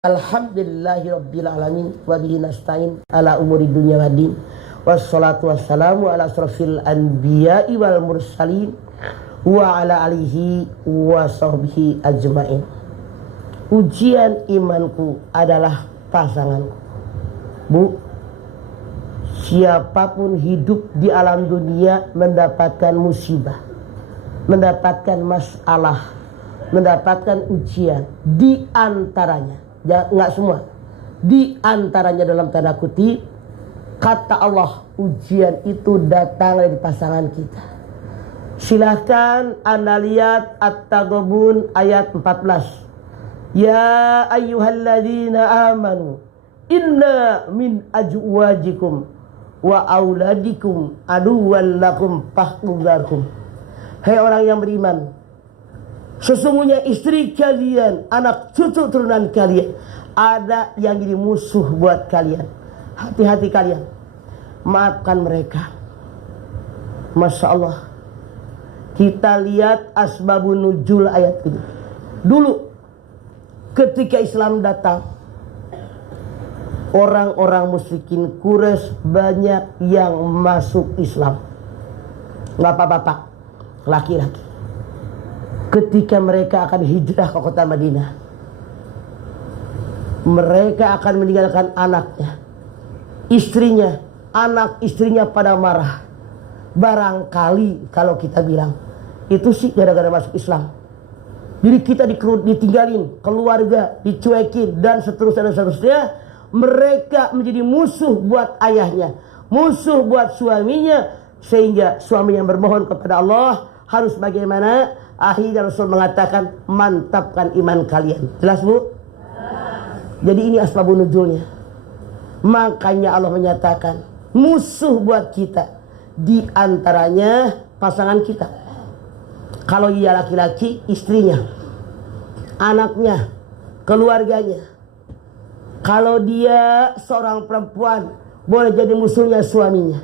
Alhamdulillahirabbil alamin wa bihi nasta'in ala umuri dunya waddin wassalatu wassalamu ala asrofil anbiya'i wal mursalin wa ala alihi wa sahbihi ajmain. Ujian imanku adalah pasanganku. Bu, siapapun hidup di alam dunia mendapatkan musibah, mendapatkan masalah, mendapatkan ujian. Di antaranya, nggak semua, di antaranya dalam tanda kutip, kata Allah, ujian itu datang dari pasangan kita. Silahkan Anda lihat At-Taghabun ayat 14. Ya ayyuhalladzina amanu inna min azwajikum wa auladikum aduwwan lakum fahdharhum. Hai orang yang beriman, sesungguhnya istri kalian, anak cucu turunan kalian, ada yang jadi musuh buat kalian. Hati-hati kalian, maafkan mereka. Masya Allah. Kita lihat asbabun nuzul ayat ini. Dulu ketika Islam datang, orang-orang musyrikin Quraisy banyak yang masuk Islam. Bapak-bapak, laki-laki, ketika mereka akan hijrah ke kota Madinah, mereka akan meninggalkan anaknya, istrinya, anak istrinya pada marah. Barangkali kalau kita bilang itu sih gara-gara masuk Islam. Jadi kita ditinggalin, keluarga dicuekin, dan seterusnya. Mereka menjadi musuh buat ayahnya, musuh buat suaminya, sehingga suaminya bermohon kepada Allah harus bagaimana. Akhirnya Rasul mengatakan, mantapkan iman kalian. Jelas, Bu? Jadi ini asbabun nuzulnya. Makanya Allah menyatakan musuh buat kita, di antaranya pasangan kita. Kalau ia laki-laki, istrinya, anaknya, keluarganya. Kalau dia seorang perempuan, boleh jadi musuhnya suaminya.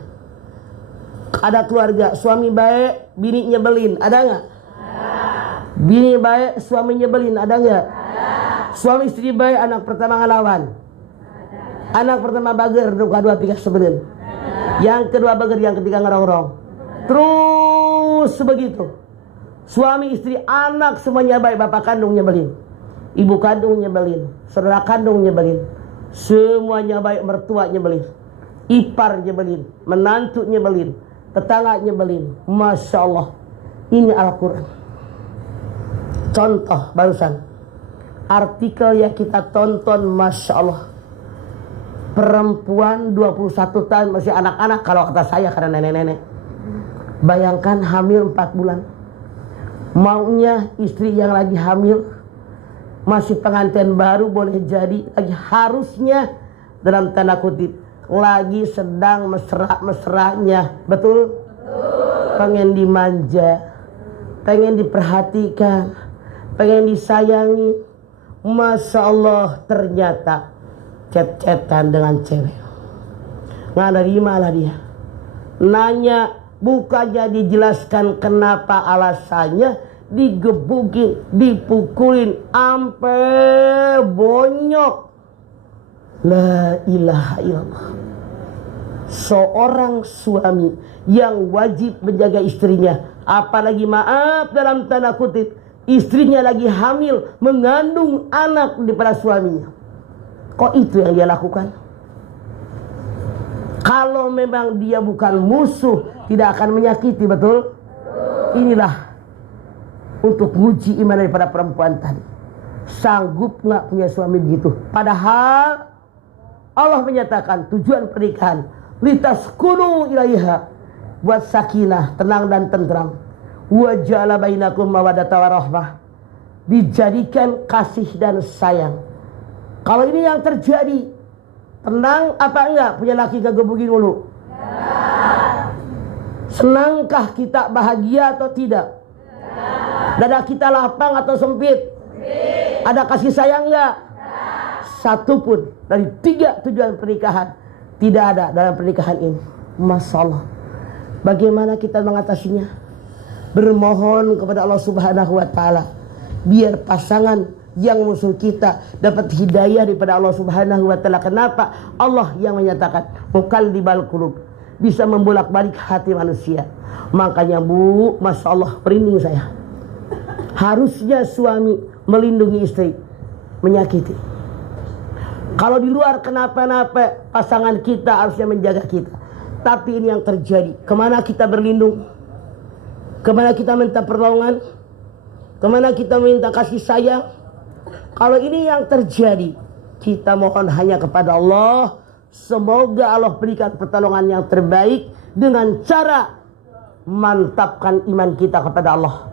Ada keluarga, suami baik, bini nyebelin, ada nggak? Bini baik, suami nyebelin, ada nggak? Suami istri baik, anak pertama ngelawan, anak pertama bager, kedua pikir sebelin, yang kedua bager, yang ketiga ngerongrong. Terus begitu. Suami istri anak semuanya baik, bapak kandung nyebelin, ibu kandung nyebelin, saudara kandung nyebelin, semuanya baik, mertua nyebelin, ipar nyebelin, menantu nyebelin, tetangga nyebelin. Masya Allah, ini Al-Quran. Contoh barusan artikel yang kita tonton, Masya Allah, perempuan 21 tahun masih anak-anak kalau kata saya, karena nenek-nenek. Bayangkan hamil 4 bulan, maunya istri yang lagi hamil, masih pengantin baru, boleh jadi lagi harusnya dalam tanda kutip lagi sedang mesra-mesranya. Betul? Pengen dimanja, pengen diperhatikan, pengen disayangi. Masya Allah, ternyata chat-chatan dengan cewek. Nggak nerimalah dia. Nanya, bukannya dijelaskan kenapa alasannya, digebukin, dipukulin, ampe bonyok. La ilaha illallah. Seorang suami yang wajib menjaga istrinya, apalagi maaf dalam tanda kutip, istrinya lagi hamil, mengandung anak daripada suaminya. Kok itu yang dia lakukan? Kalau memang dia bukan musuh, tidak akan menyakiti, betul? Inilah untuk nguji iman daripada perempuan tadi. Sanggup nggak punya suami begitu? Padahal Allah menyatakan tujuan pernikahan litaskunu ilaiha, buat sakinah, tenang dan tentram. Wa ja'ala bainakum mawaddatan warahmah, dijadikan kasih dan sayang. Kalau ini yang terjadi, tenang apa enggak punya laki kegebukin mulu? Senangkah kita, bahagia atau tidak? Dada kita lapang atau sempit? Ada kasih sayang enggak? Satu pun dari 3 tujuan pernikahan tidak ada dalam pernikahan ini. Masya Allah. Bagaimana kita mengatasinya? Bermohon kepada Allah Subhanahu wa Ta'ala, biar pasangan yang musuh kita dapat hidayah daripada Allah Subhanahu wa taala. Kenapa? Allah yang menyatakan muqallibal qulub, bisa membolak-balik hati manusia. Makanya Bu, Masya Allah, merinding saya. Harusnya suami melindungi istri, menyakiti. Kalau di luar kenapa-napa, pasangan kita harusnya menjaga kita. Tapi ini yang terjadi. Kemana kita berlindung? Kemana kita minta pertolongan? Kemana kita minta kasih sayang? Kalau ini yang terjadi, kita mohon hanya kepada Allah. Semoga Allah berikan pertolongan yang terbaik dengan cara mantapkan iman kita kepada Allah.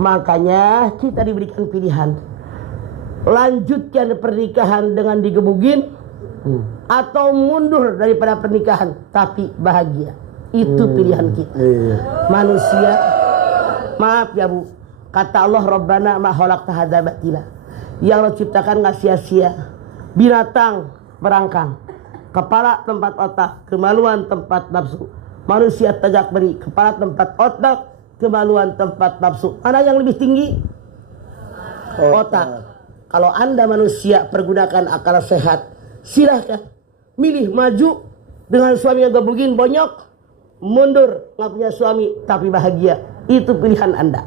Makanya kita diberikan pilihan. Lanjutkan pernikahan dengan digebugin, atau mundur daripada pernikahan tapi bahagia. Itu pilihan kita. Manusia, maaf ya Bu, kata Allah, Rabbana ma khalaqta hadza batila. Yang Allah ciptakan gak sia-sia. Binatang merangkang, kepala tempat otak, kemaluan tempat nafsu. Manusia tegak beri, kepala tempat otak, kemaluan tempat nafsu. Mana yang lebih tinggi? Otak. Kalau Anda manusia pergunakan akal sehat, silahkan milih maju dengan suami yang gebugin bonyok, mundur nggak punya suami tapi bahagia. Itu pilihan Anda.